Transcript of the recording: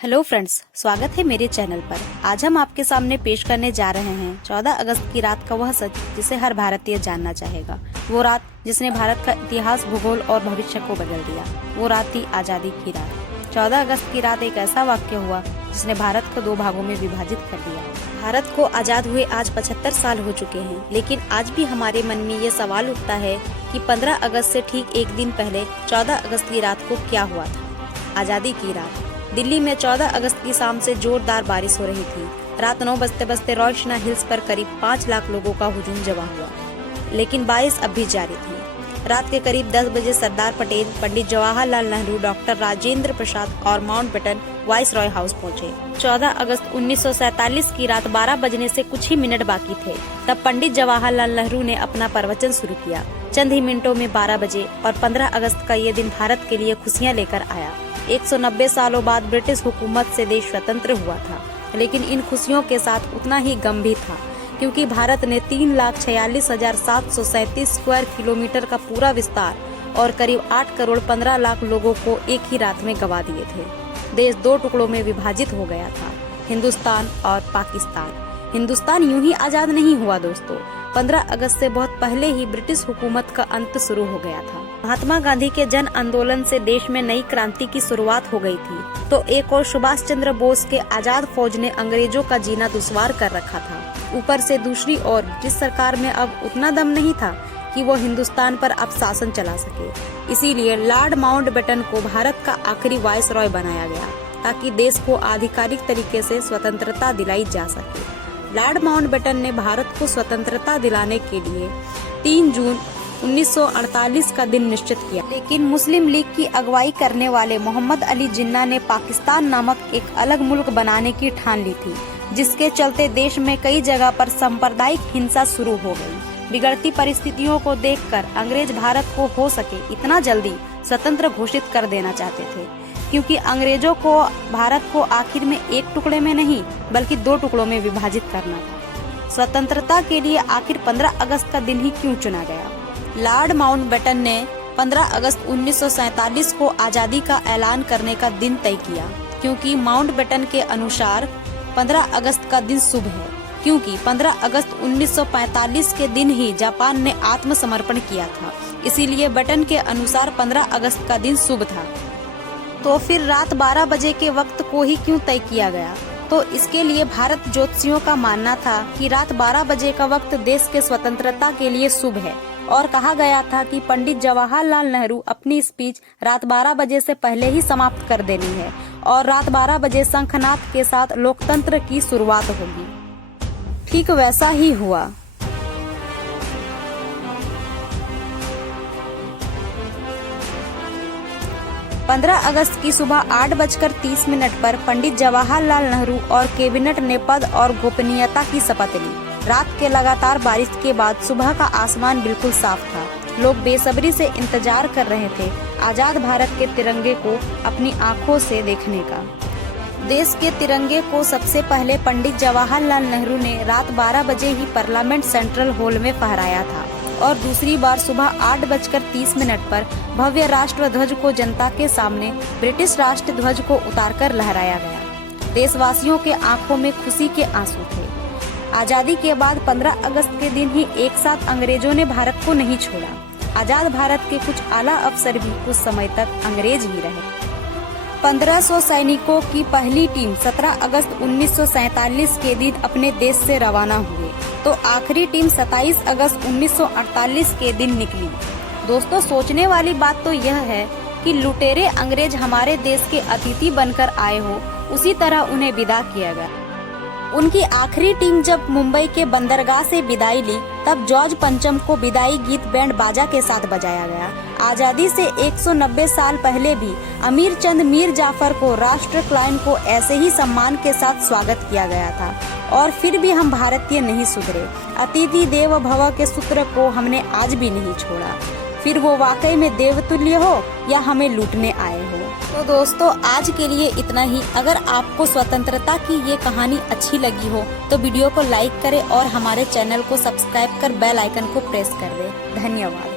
Hello friends, स्वागत है मेरे चैनल पर। आज हम आपके सामने पेश करने जा रहे हैं 14 अगस्त की रात का वह सच जिसे हर भारतीय जानना चाहेगा। वो रात जिसने भारत का इतिहास, भूगोल और भविष्य को बदल दिया। वो रात थी आजादी की रात। 14 अगस्त की रात एक ऐसा वाक्य हुआ जिसने भारत को दो भागों में विभाजित कर दिया। भारत को आजाद हुए आज 75 साल हो चुके हैं, लेकिन आज भी हमारे मन में ये सवाल उठता है कि 15 अगस्त से ठीक एक दिन पहले 14 अगस्त की रात को क्या हुआ था। आजादी की रात। दिल्ली में 14 अगस्त की शाम से जोरदार बारिश हो रही थी। रात 9 बजते बजते रोशना हिल्स पर करीब 5 लाख लोगों का हुजूम जमा हुआ, लेकिन बारिश अब भी जारी थी। रात के करीब 10 बजे सरदार पटेल, पंडित जवाहरलाल नेहरू, डॉक्टर राजेंद्र प्रसाद और माउंटबेटन वाइसरॉय हाउस पहुंचे। 14 अगस्त 1947 की रात 12 बजने से कुछ ही मिनट बाकी थे। तब पंडित जवाहरलाल नेहरू ने अपना प्रवचन शुरू किया। चंद ही मिनटों में 12 बजे और 15 अगस्त का ये दिन भारत के लिए खुशियाँ लेकर आया। 190 सालों बाद ब्रिटिश हुकूमत से देश स्वतंत्र हुआ था, लेकिन इन खुशियों के साथ उतना ही गम भी था, क्योंकि भारत ने 3,46,737 स्क्वायर किलोमीटर का पूरा विस्तार और करीब 8 करोड़ 15 लाख लोगों को एक ही रात में गंवा दिए थे। देश दो टुकड़ों में विभाजित हो गया था, हिंदुस्तान और पाकिस्तान। हिंदुस्तान यूं ही आजाद नहीं हुआ दोस्तों। 15 अगस्त से बहुत पहले ही ब्रिटिश हुकूमत का अंत शुरू हो गया था। महात्मा गांधी के जन आंदोलन से देश में नई क्रांति की शुरुआत हो गई थी, तो एक और सुभाष चंद्र बोस के आजाद फौज ने अंग्रेजों का जीना दुश्वार कर रखा था। ऊपर से दूसरी ओर ब्रिटिश सरकार में अब उतना दम नहीं था कि वो हिंदुस्तान पर अब शासन चला सके। इसीलिए लॉर्ड माउंटबेटन को भारत का आखिरी वाइसरॉय बनाया गया, ताकि देश को आधिकारिक तरीके से स्वतंत्रता दिलाई जा सके। लॉर्ड माउंटबेटन ने भारत को स्वतंत्रता दिलाने के लिए 3 जून 1948 का दिन निश्चित किया, लेकिन मुस्लिम लीग की अगुवाई करने वाले मोहम्मद अली जिन्ना ने पाकिस्तान नामक एक अलग मुल्क बनाने की ठान ली थी, जिसके चलते देश में कई जगह पर सांप्रदायिक हिंसा शुरू हो गई। बिगड़ती परिस्थितियों को देखकर अंग्रेज भारत को हो सके इतना जल्दी स्वतंत्र घोषित कर देना चाहते थे, क्योंकि अंग्रेजों को भारत को आखिर में एक टुकड़े में नहीं बल्कि 2 टुकड़ों में विभाजित करना था। स्वतंत्रता के लिए आखिर 15 अगस्त का दिन ही क्यों चुना गया? लॉर्ड माउंटबेटन ने 15 अगस्त 1947 को आजादी का ऐलान करने का दिन तय किया, क्योंकि माउंटबेटन के अनुसार 15 अगस्त का दिन शुभ है, क्योंकि 15 अगस्त 1945 के दिन ही जापान ने आत्मसमर्पण किया था। इसीलिए बेटन के अनुसार 15 अगस्त का दिन शुभ था। तो फिर रात 12 बजे के वक्त को ही क्यों तय किया गया? तो इसके लिए भारत ज्योतिषियों का मानना था कि रात 12 बजे का वक्त देश के स्वतंत्रता के लिए शुभ है, और कहा गया था कि पंडित जवाहरलाल नेहरू अपनी स्पीच रात 12 बजे से पहले ही समाप्त कर देनी है और रात 12 बजे शंखनाद के साथ लोकतंत्र की शुरुआत होगी। ठीक वैसा ही हुआ। पंद्रह अगस्त की सुबह 8:30 पर पंडित जवाहरलाल नेहरू और कैबिनेट ने पद और गोपनीयता की शपथ ली। रात के लगातार बारिश के बाद सुबह का आसमान बिल्कुल साफ था। लोग बेसब्री से इंतजार कर रहे थे आजाद भारत के तिरंगे को अपनी आंखों से देखने का। देश के तिरंगे को सबसे पहले पंडित जवाहरलाल नेहरू ने रात 12 बजे ही पार्लियामेंट सेंट्रल हॉल में फहराया था, और दूसरी बार सुबह 8:30 पर भव्य राष्ट्र ध्वज को जनता के सामने ब्रिटिश राष्ट्र ध्वज को उतारकर लहराया गया। देशवासियों के आंखों में खुशी के आंसू थे। आजादी के बाद 15 अगस्त के दिन ही एक साथ अंग्रेजों ने भारत को नहीं छोड़ा। आजाद भारत के कुछ आला अफसर भी कुछ समय तक अंग्रेज ही रहे। 1500 सैनिकों की पहली टीम 17 अगस्त 1947 के दिन अपने देश से रवाना हुए, तो आखिरी टीम 27 अगस्त 1948 के दिन निकली। दोस्तों, सोचने वाली बात तो यह है कि लुटेरे अंग्रेज हमारे देश के अतिथि बनकर आए हो, उसी तरह उन्हें विदा किया गया। उनकी आखिरी टीम जब मुंबई के बंदरगाह से विदाई ली, तब जॉर्ज पंचम को विदाई गीत बैंड बाजा के साथ बजाया गया। आजादी से 190 साल पहले भी अमीर चंद मीर जाफर को राष्ट्र क्लाइन को ऐसे ही सम्मान के साथ स्वागत किया गया था, और फिर भी हम भारतीय नहीं सुधरे। अतिथि देव भव के सूत्र को हमने आज भी नहीं छोड़ा, फिर वो वाकई में देवतुल्य हो या हमें लूटने आए हो। तो दोस्तों, आज के लिए इतना ही। अगर आपको स्वतंत्रता की ये कहानी अच्छी लगी हो तो वीडियो को लाइक करें और हमारे चैनल को सब्सक्राइब कर बेल आइकन को प्रेस कर दें। धन्यवाद।